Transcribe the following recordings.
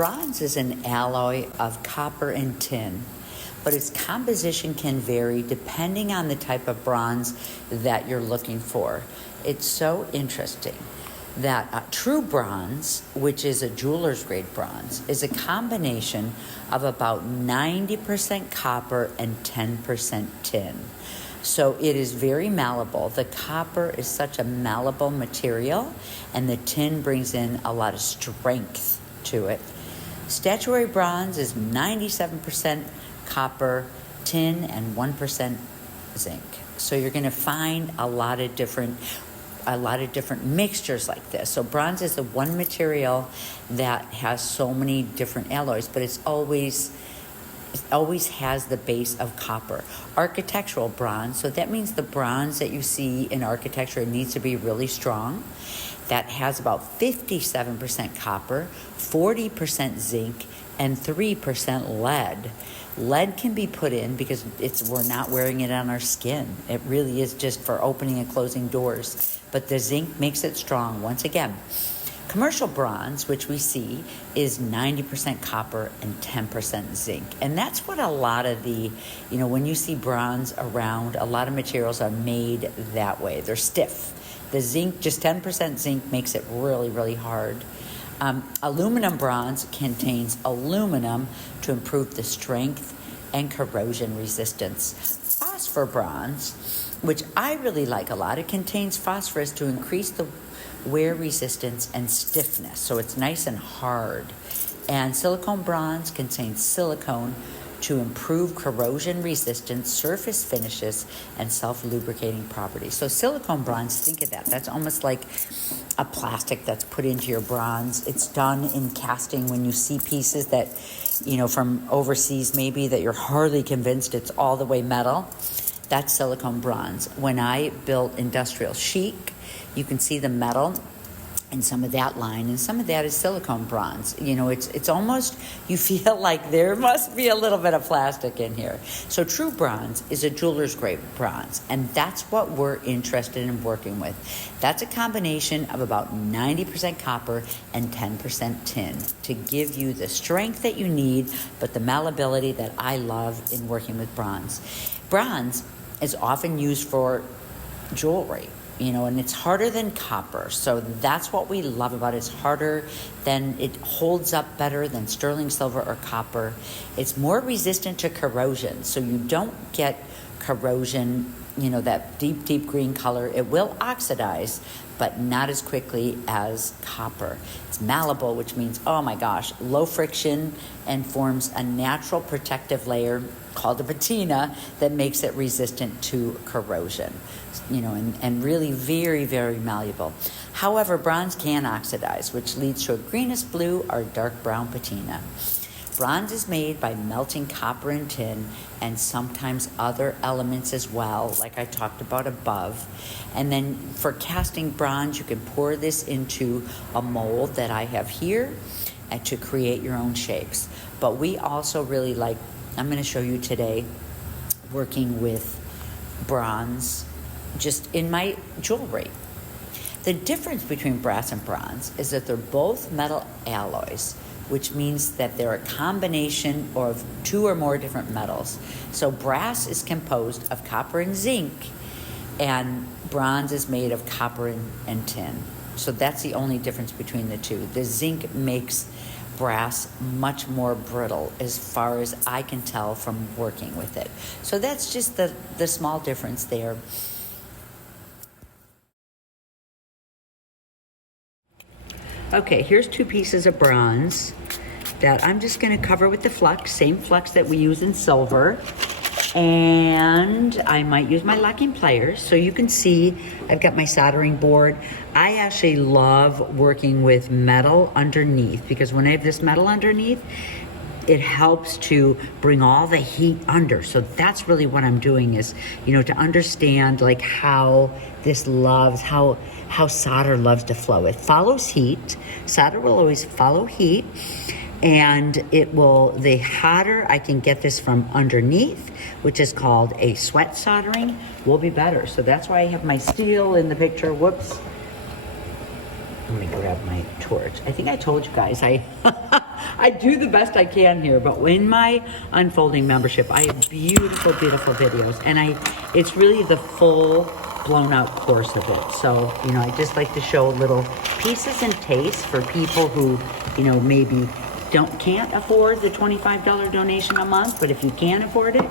bronze is an alloy of copper and tin, but its composition can vary depending on the type of bronze that you're looking for. It's so interesting that true bronze, which is a jeweler's grade bronze, is a combination of about 90% copper and 10% tin. So it is very malleable. The copper is such a malleable material, and the tin brings in a lot of strength to it. Statuary bronze is 97% copper, tin, and 1% zinc. So you're going to find a lot of different mixtures like this. So bronze is the one material that has so many different alloys, but it always has the base of copper. Architectural bronze, so that means the bronze that you see in architecture needs to be really strong. That has about 57% copper, 40% zinc, and 3% lead. Lead can be put in because we're not wearing it on our skin. It really is just for opening and closing doors. But the zinc makes it strong. Once again, commercial bronze, which we see, is 90% copper and 10% zinc. And that's what a lot of when you see bronze around, a lot of materials are made that way. They're stiff. The zinc, just 10% zinc, makes it really, really hard. Aluminum bronze contains aluminum to improve the strength and corrosion resistance. Phosphor bronze, which I really like a lot, it contains phosphorus to increase the wear resistance and stiffness, so it's nice and hard. And silicone bronze contains silicone to improve corrosion resistance, surface finishes, and self-lubricating properties. So silicone bronze, think of that. That's almost like a plastic that's put into your bronze. It's done in casting. When you see pieces that, from overseas maybe, that you're hardly convinced it's all the way metal, that's silicone bronze. When I built industrial chic, you can see the metal and some of that line, and some of that is silicone bronze. It's almost, you feel like there must be a little bit of plastic in here. So true bronze is a jeweler's grade bronze, and that's what we're interested in working with. That's a combination of about 90% copper and 10% tin to give you the strength that you need, but the malleability that I love in working with bronze. Bronze is often used for jewelry, and it's harder than copper. So that's what we love about it. It's harder it holds up better than sterling silver or copper. It's more resistant to corrosion. So you don't get corrosion, that deep, deep green color. It will oxidize, but not as quickly as copper. It's malleable, which means, oh my gosh, low friction, and forms a natural protective layer called a patina that makes it resistant to corrosion, and really very, very malleable. However, bronze can oxidize, which leads to a greenish blue or dark brown patina. Bronze is made by melting copper and tin and sometimes other elements as well, like I talked about above. And then for casting bronze, you can pour this into a mold that I have here and to create your own shapes. But we also really like, I'm going to show you today, working with bronze just in my jewelry. The difference between brass and bronze is that they're both metal alloys, which means that they're a combination of two or more different metals. So brass is composed of copper and zinc, and bronze is made of copper and tin. So that's the only difference between the two. The zinc makes brass much more brittle as far as I can tell from working with it. So that's just the small difference there. Okay, here's two pieces of bronze that I'm just going to cover with the flux, same flux that we use in silver. And I might use my locking pliers. So you can see I've got my soldering board. I actually love working with metal underneath, because when I have this metal underneath, it helps to bring all the heat under. So that's really what I'm doing, is, to understand like how this loves, how solder loves to flow. It follows heat. Solder will always follow heat. And the hotter I can get this from underneath, which is called a sweat soldering, will be better. So that's why I have my steel in the picture. Whoops. Let me grab my torch. I think I told you guys, I do the best I can here, but in my Unfolding membership, I have beautiful, beautiful videos, and it's really the full blown out course of it. So, you know, I just like to show little pieces and tastes for people who, you know, maybe can't afford the $25 donation a month, but if you can afford it,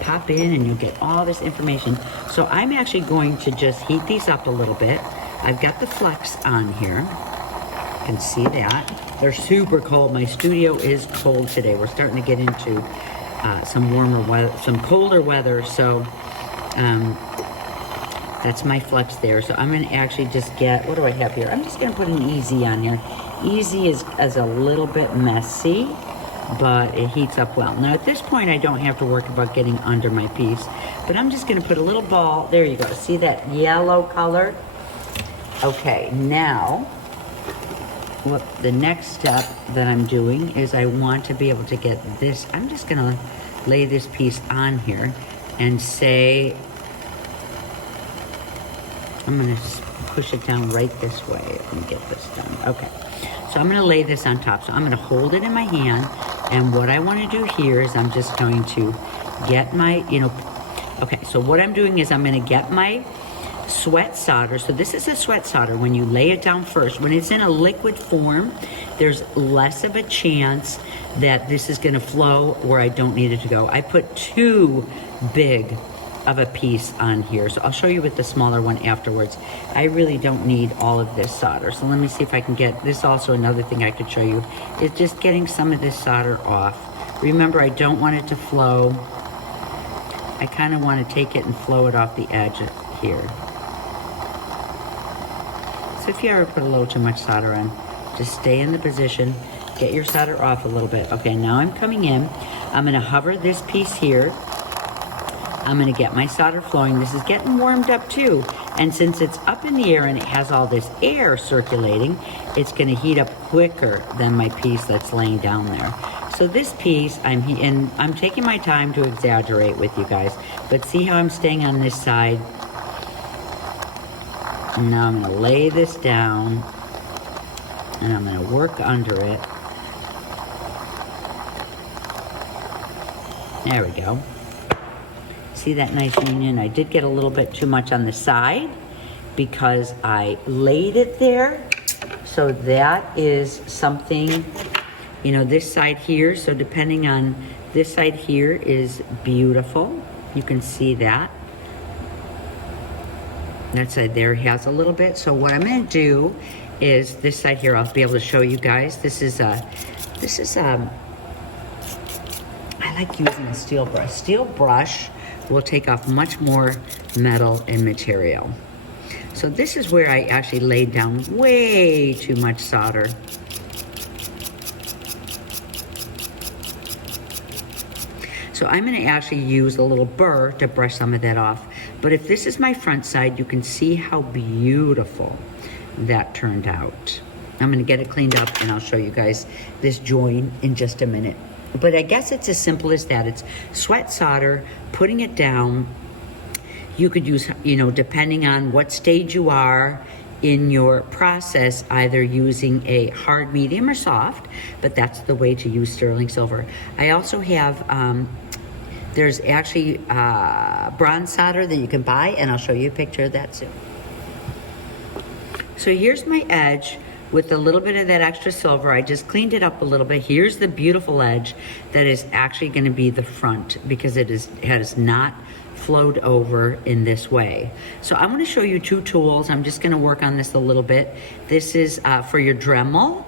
pop in and you'll get all this information. So I'm actually going to just heat these up a little bit. I've got the Flex on here. You can see that. They're super cold. My studio is cold today. We're starting to get into some warmer weather, some colder weather. So that's my Flex there. So I'm gonna actually just get, what do I have here? I'm just gonna put an Easy on here. Easy is a little bit messy, but it heats up well. Now at this point, I don't have to worry about getting under my piece, but I'm just gonna put a little ball, there you go. See that yellow color? Okay, now, what the next step that I'm doing is I want to be able to get this, I'm just gonna lay this piece on here and say, I'm gonna push it down right this way and get this done. Okay, so I'm gonna lay this on top. So I'm gonna hold it in my hand, and what I wanna do here is I'm just going to get my, okay, so what I'm doing is I'm gonna get my sweat solder. So this is a sweat solder. When you lay it down first, when it's in a liquid form, there's less of a chance that this is gonna flow where I don't need it to go. I put too big of a piece on here, so I'll show you with the smaller one afterwards. I really don't need all of this solder, so let me see if I can get this. Also, another thing I could show you is just getting some of this solder off. Remember, I don't want it to flow. I kind of want to take it and flow it off the edge here. So if you ever put a little too much solder on, just stay in the position, get your solder off a little bit. Okay, now I'm coming in. I'm gonna hover this piece here. I'm gonna get my solder flowing. This is getting warmed up too. And since it's up in the air and it has all this air circulating, it's gonna heat up quicker than my piece that's laying down there. So this piece, I'm taking my time to exaggerate with you guys, but see how I'm staying on this side? And now I'm gonna lay this down and I'm gonna work under it. There we go. See that nice union? I did get a little bit too much on the side because I laid it there. So that is something, this side here. So depending on this side here is beautiful. You can see that. That side there has a little bit. So what I'm gonna do is this side here, I'll be able to show you guys. This is I like using a steel brush. Steel brush will take off much more metal and material. So this is where I actually laid down way too much solder. So I'm gonna actually use a little burr to brush some of that off. But if this is my front side, you can see how beautiful that turned out. I'm gonna get it cleaned up and I'll show you guys this join in just a minute. But I guess it's as simple as that. It's sweat solder, putting it down. You could use, depending on what stage you are in your process, either using a hard, medium, or soft, but that's the way to use sterling silver. I also have, there's actually bronze solder that you can buy, and I'll show you a picture of that soon. So here's my edge. With a little bit of that extra silver, I just cleaned it up a little bit. Here's the beautiful edge that is actually going to be the front because it has not flowed over in this way. So I'm going to show you two tools. I'm just going to work on this a little bit. This is for your Dremel,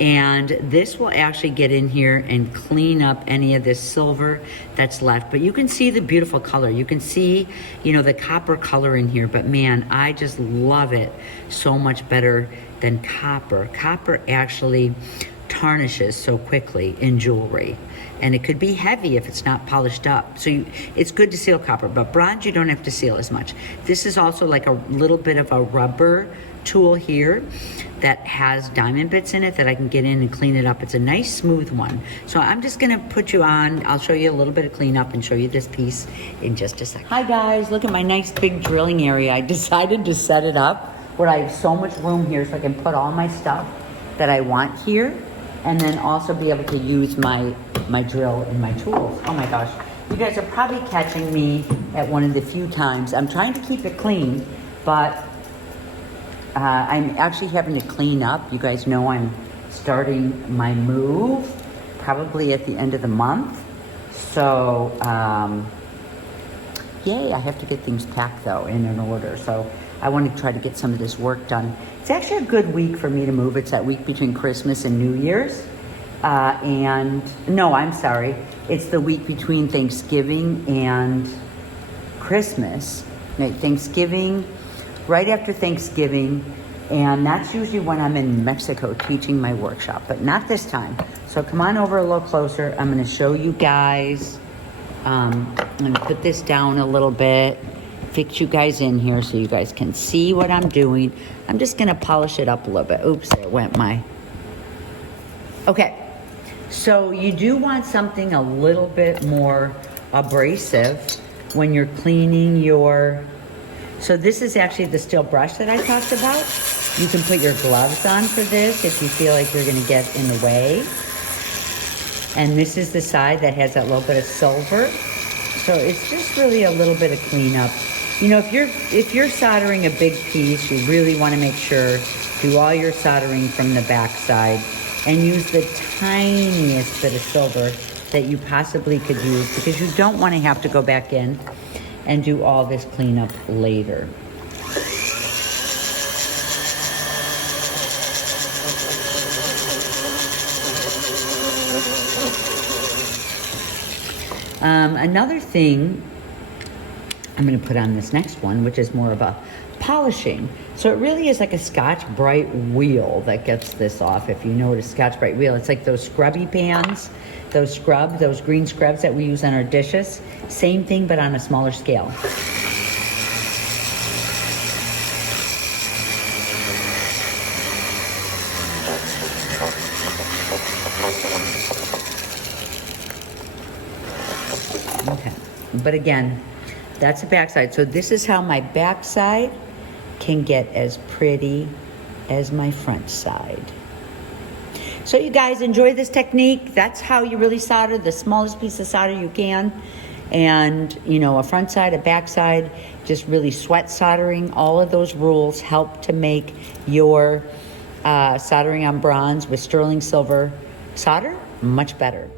and this will actually get in here and clean up any of this silver that's left. But you can see the beautiful color. You can see, the copper color in here, but man, I just love it so much better than copper. Copper actually tarnishes so quickly in jewelry, and it could be heavy if it's not polished up. So it's good to seal copper, but bronze you don't have to seal as much. This is also like a little bit of a rubber tool here that has diamond bits in it that I can get in and clean it up. It's a nice smooth one. So I'm just gonna put you on, I'll show you a little bit of cleanup and show you this piece in just a second. Hi guys, look at my nice big drilling area. I decided to set it up where I have so much room here so I can put all my stuff that I want here. and then also be able to use my drill and my tools. Oh my gosh. You guys are probably catching me at one of the few times. I'm trying to keep it clean, but I'm actually having to clean up. You guys know I'm starting my move probably at the end of the month. So, yay, I have to get things packed though in an order. So I want to try to get some of this work done. It's actually a good week for me to move. It's that week between Christmas and New Year's. No, I'm sorry. It's the week between Thanksgiving and Christmas. Right, Thanksgiving, right after Thanksgiving, and that's usually when I'm in Mexico teaching my workshop, but not this time. So come on over a little closer. I'm going to show you guys. I'm going to put this down a little bit, fix you guys in here so you guys can see what I'm doing. I'm just going to polish it up a little bit. Oops, there went my... Okay. So you do want something a little bit more abrasive when you're cleaning your... So this is actually the steel brush that I talked about. You can put your gloves on for this if you feel like you're going to get in the way. And this is the side that has that little bit of silver. So it's just really a little bit of cleanup. You know, if you're soldering a big piece, you really want to make sure do all your soldering from the back side. And use the tiniest bit of silver that you possibly could use, because you don't want to have to go back in and do all this cleanup later. Another thing I'm going to put on this next one, which is more of a polishing. So it really is like a Scotch-Brite wheel that gets this off. If you know what a Scotch-Brite wheel, it's like those scrubby pans, those green scrubs that we use on our dishes. Same thing, but on a smaller scale. Okay, but again, that's the backside. So this is how my backside can get as pretty as my front side. So you guys enjoy this technique. That's how you really solder the smallest piece of solder you can. And, you know, a front side, a back side, just really sweat soldering. All of those rules help to make your soldering on bronze with sterling silver solder much better.